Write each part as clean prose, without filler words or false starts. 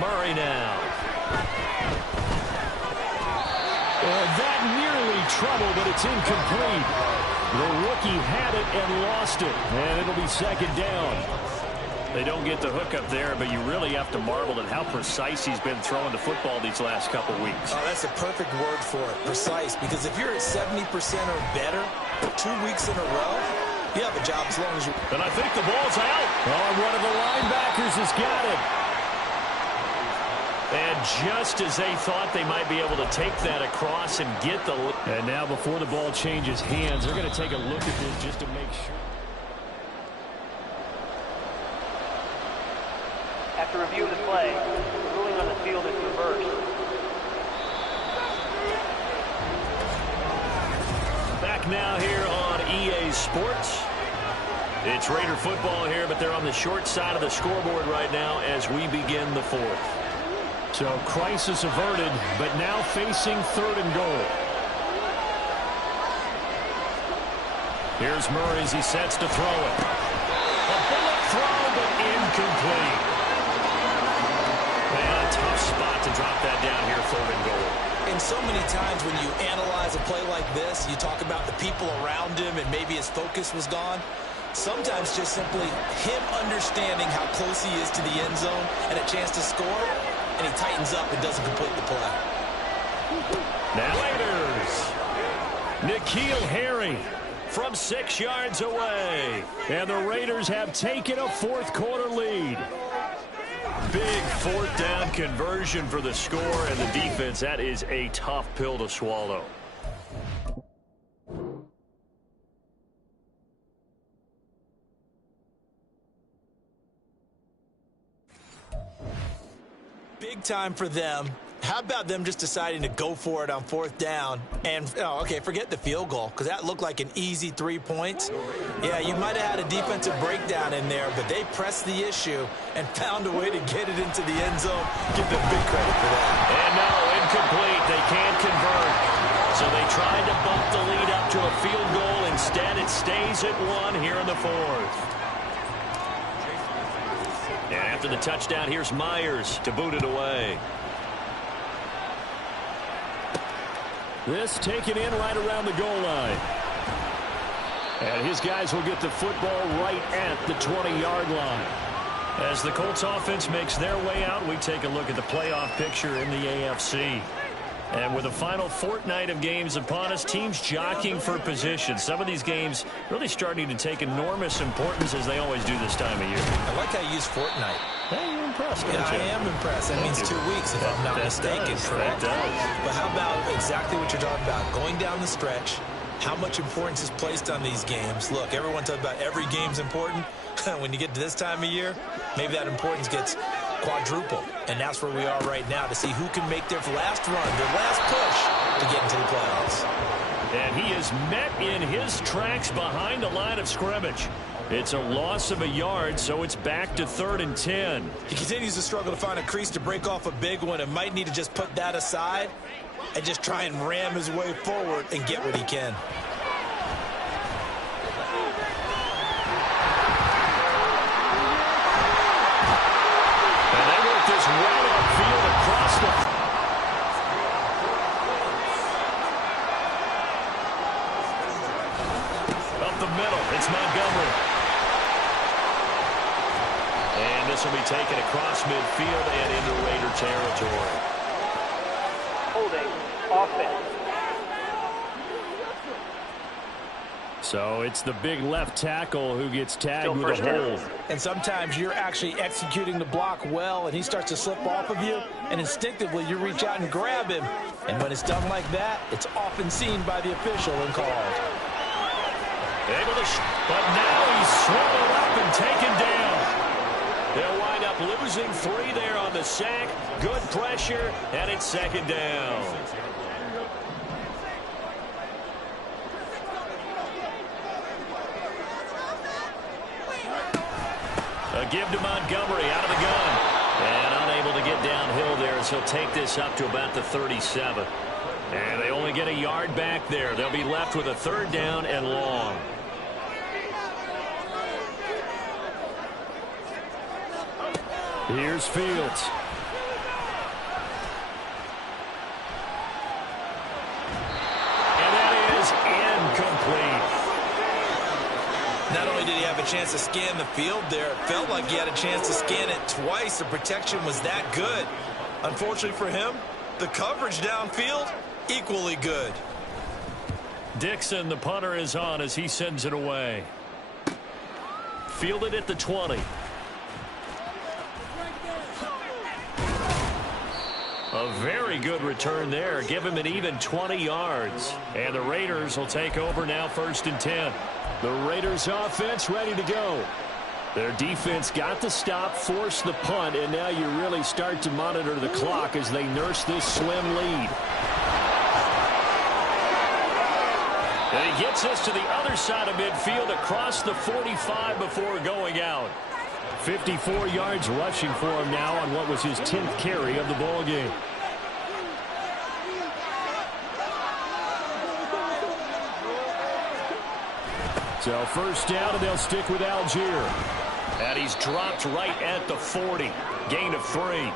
Murray now. That nearly trouble, but it's incomplete. The rookie had it and lost it, and it'll be second down. They don't get the hook up there, but you really have to marvel at how precise he's been throwing the football these last couple weeks. Oh, that's a perfect word for it, precise, because if you're at 70% or better 2 weeks in a row, you have a job as long as you... And I think the ball's out. Oh, one of the linebackers has got it. And just as they thought they might be able to take that across and get the... And now before the ball changes hands, they're going to take a look at this just to make sure. After review of the play, the ruling on the field is reversed. Back now here on EA Sports. It's Raider football here, but they're on the short side of the scoreboard right now as we begin the fourth. So crisis averted, but now facing third and goal. Here's Murray as he sets to throw it. A bullet throw, but incomplete. Man, a tough spot to drop that down here, third and goal. And so many times when you analyze a play like this, you talk about the people around him and maybe his focus was gone. Sometimes just simply him understanding how close he is to the end zone and a chance to score, and he tightens up and doesn't complete the play. Now Raiders. N'Keal Harry from 6 yards away. And the Raiders have taken a fourth quarter lead. Big fourth down conversion for the score, and the defense, that is a tough pill to swallow. Big time for them. How about them just deciding to go for it on fourth down? And, oh, okay, forget the field goal, because that looked like an easy 3 points. Yeah, you might have had a defensive breakdown in there, but they pressed the issue and found a way to get it into the end zone. Give them big credit for that. And no, incomplete. They can't convert. So they tried to bump the lead up to a field goal. Instead, it stays at 1 here in the fourth. And after the touchdown, here's Myers to boot it away. This taken in right around the goal line. And his guys will get the football right at the 20-yard line. As the Colts offense makes their way out, we take a look at the playoff picture in the AFC. And with the final fortnight of games upon us, teams jockeying for position. Some of these games really starting to take enormous importance, as they always do this time of year. I like how you use fortnight. Hey, you're impressed, Yeah, I am impressed. That means 2 weeks, if I'm not mistaken, correct? But how about exactly what you're talking about? Going down the stretch, how much importance is placed on these games. Look, everyone talks about every game's important. When you get to this time of year, maybe that importance gets quadruple. And that's where we are right now, to see who can make their last run, their last push to get into the playoffs. And he is met in his tracks behind the line of scrimmage. It's a loss of a yard, so it's back to 3rd and 10. He continues to struggle to find a crease to break off a big one, and might need to just put that aside and just try and ram his way forward and get what he can. And they work this right upfield across the... Up the middle, it's Montgomery. And this will be taken across midfield and into Raider territory. Holding offense. So it's the big left tackle who gets tagged with a hold. And sometimes you're actually executing the block well, and he starts to slip off of you, and instinctively you reach out and grab him. And when it's done like that, it's often seen by the official and called. Able to but now he's swallowed up and taken down. They'll wind up losing 3 there on the sack. Good pressure, and it's 2nd down. A give to Montgomery out of the gun. And unable to get downhill there, as he'll take this up to about the 37. And they only get a yard back there. They'll be left with a 3rd down and long. Here's Fields. And that is incomplete. Not only did he have a chance to scan the field there, it felt like he had a chance to scan it twice. The protection was that good. Unfortunately for him, the coverage downfield, equally good. Dixon, the punter, is on as he sends it away. Fielded at the 20. A very good return there. Give him an even 20 yards. And the Raiders will take over now, 1st and 10. The Raiders offense ready to go. Their defense got the stop, forced the punt, and now you really start to monitor the clock as they nurse this slim lead. And he gets us to the other side of midfield across the 45 before going out. 54 yards rushing for him now on what was his 10th carry of the ball game. So 1st down, and they'll stick with Algier. And he's dropped right at the 40. Gain of 3.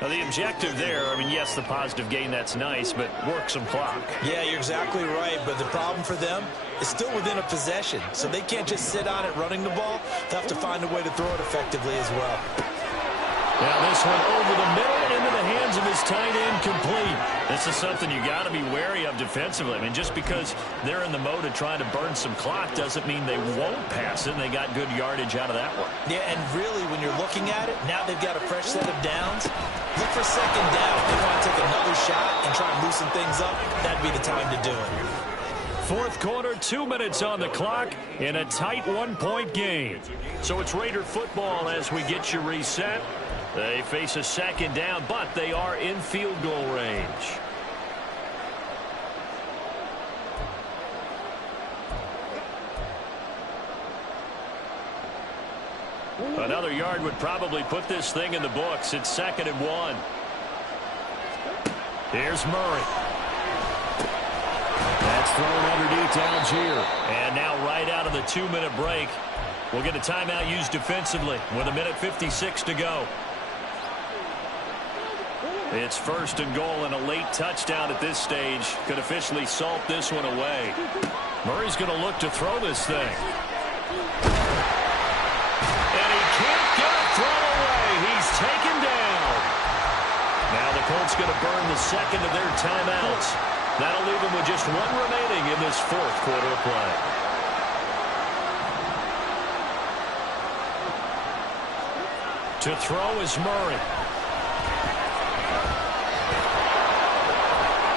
Now, the objective there, I mean, yes, the positive gain, that's nice, but work some clock. Yeah, you're exactly right, but the problem for them is still within a possession, so they can't just sit on it running the ball. They'll have to find a way to throw it effectively as well. Now this one over the middle into the hands of his tight end, complete. This is something you got to be wary of defensively. I mean, just because they're in the mode of trying to burn some clock doesn't mean they won't pass it, and they got good yardage out of that one. Yeah, and really, when you're looking at it, now they've got a fresh set of downs. Look for 2nd down. If they want to take another shot and try and loosen things up, that'd be the time to do it. 4th quarter, 2 minutes on the clock in a tight 1-point game. So it's Raider football as we get you reset. They face a 2nd down, but they are in field goal range. Another yard would probably put this thing in the books. It's 2nd and 1. Here's Murray. That's thrown underneath to Algier. And now right out of the 2-minute break, we'll get a timeout used defensively with 1:56 to go. It's 1st and goal, and a late touchdown at this stage could officially salt this one away. Murray's going to look to throw this thing. And he can't get a throw away. He's taken down. Now the Colts going to burn the 2nd of their timeouts. That'll leave them with just 1 remaining in this 4th quarter of play. To throw is Murray.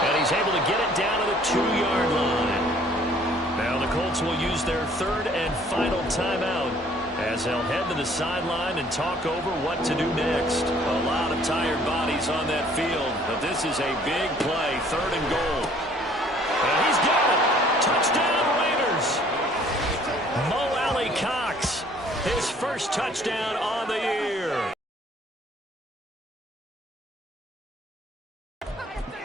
And he's able to get it down to the 2-yard line. Now the Colts will use their 3rd and final timeout as they'll head to the sideline and talk over what to do next. A lot of tired bodies on that field, but this is a big play, 3rd and goal. And he's got it. Touchdown, Raiders. Mo Alley Cox, his 1st touchdown on the year.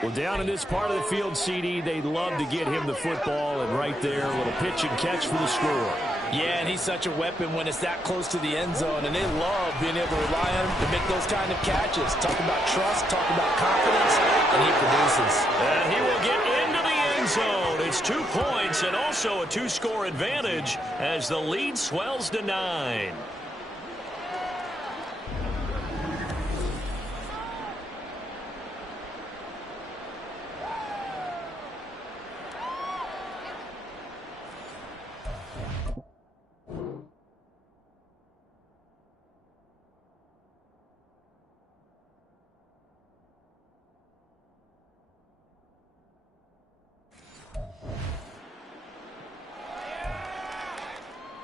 Well, down in this part of the field, CD, they'd love to get him the football, and right there, a little pitch and catch for the score. Yeah, and he's such a weapon when it's that close to the end zone, and they love being able to rely on him to make those kind of catches. Talk about trust, talk about confidence, and he produces. And he will get into the end zone. It's 2 points and also a 2-score advantage as the lead swells to 9.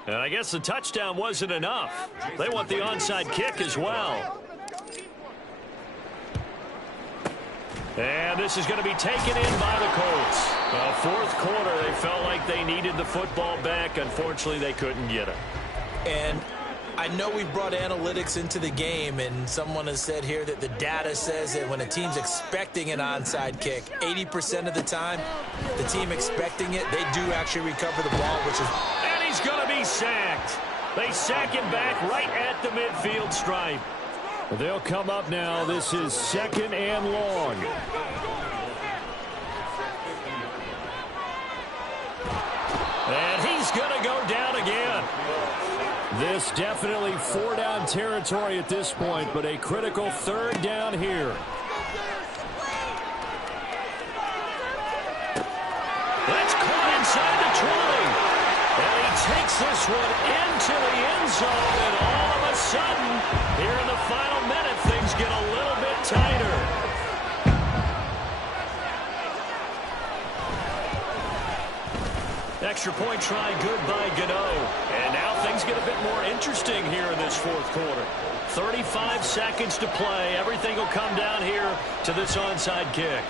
And I guess the touchdown wasn't enough. They want the onside kick as well. And this is going to be taken in by the Colts. 4th quarter, they felt like they needed the football back. Unfortunately, they couldn't get it. And I know we've brought analytics into the game, and someone has said here that the data says that when a team's expecting an onside kick, 80% of the time, the team expecting it, they do actually recover the ball, which is... He's going to be sacked. They sack him back right at the midfield stripe. They'll come up now. This is 2nd and long. And he's going to go down again. This definitely 4-down territory at this point, but a critical 3rd down here. That's caught inside the 20. And he takes this one into the end zone, and all of a sudden, here in the final minute, things get a little bit tighter. Extra point try good by Gano. And now things get a bit more interesting here in this 4th quarter. 35 seconds to play. Everything will come down here to this onside kick.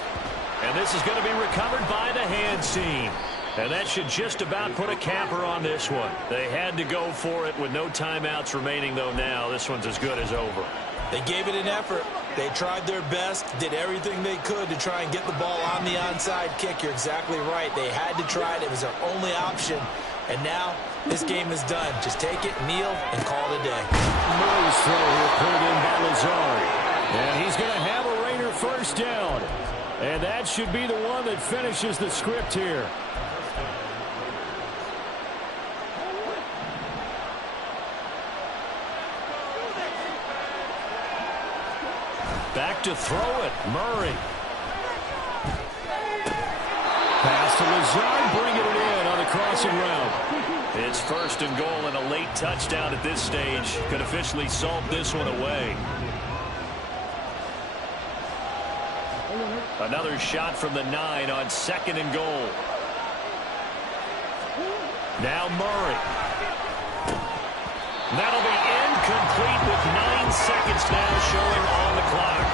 And this is going to be recovered by the hands team. And that should just about put a capper on this one. They had to go for it with no timeouts remaining, though now this one's as good as over. They gave it an effort. They tried their best, did everything they could to try and get the ball on the onside kick. You're exactly right. They had to try it. It was their only option. And now this game is done. Just take it, kneel, and call it a day. Murray's throw here pulled in by Lazard. And he's going to have a Raider 1st down. And that should be the one that finishes the script here. Back to throw it. Murray. Pass to Lazard, bringing it in on the crossing route. It's 1st and goal and a late touchdown at this stage. Could officially salt this one away. Another shot from the 9 on 2nd and goal. Now Murray. That'll be incomplete with 9 seconds now showing on the clock.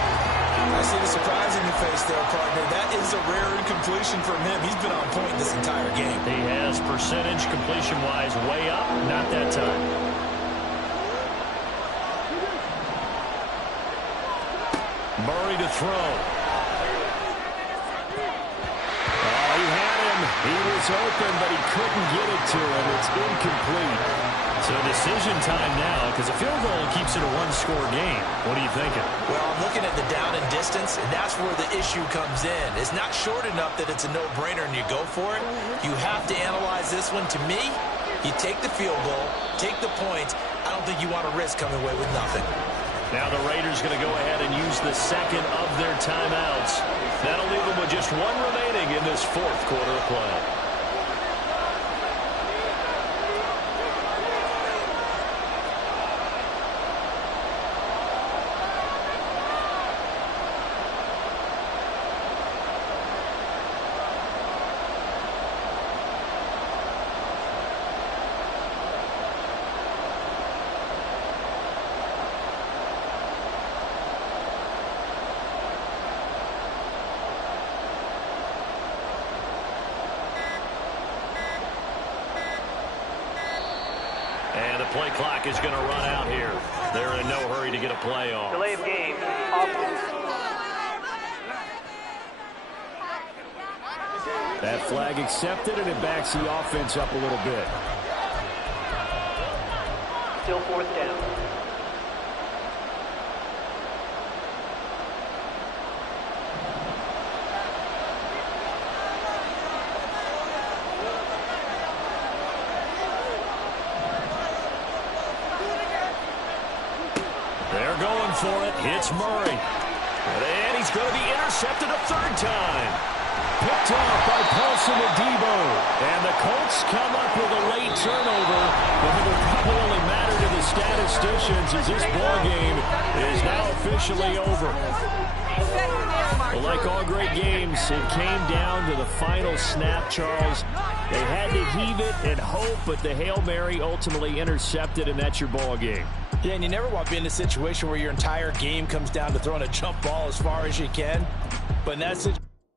I see the surprise in your face there, partner. That is a rare incompletion from him. He's been on point this entire game. He has percentage completion-wise way up. Not that time. Murray to throw. Oh, he had him. He was open, but he couldn't get it to him. It's incomplete. So decision time now, because a field goal keeps it a 1-score game. What are you thinking? Well, I'm looking at the down and distance, and that's where the issue comes in. It's not short enough that it's a no-brainer and you go for it. You have to analyze this one. To me, you take the field goal, take the points. I don't think you want to risk coming away with nothing. Now the Raiders going to go ahead and use the 2nd of their timeouts. That'll leave them with just 1 remaining in this 4th quarter of play. And the play clock is going to run out here. They're in no hurry to get a play off. Delay of game. Offense. That flag accepted, and it backs the offense up a little bit. Still 4th down. They're going for it. It's Murray. And he's going to be intercepted a 3rd time. Picked up by Paulson and Debo. And the Colts come up with a late turnover. But it will probably only matter to the statisticians as this ball game is now officially over. Well, like all great games, it came down to the final snap, Charles. They had to heave it and hope, but the Hail Mary ultimately intercepted, and that's your ball game. Yeah, and you never want to be in a situation where your entire game comes down to throwing a jump ball as far as you can. But in that situation,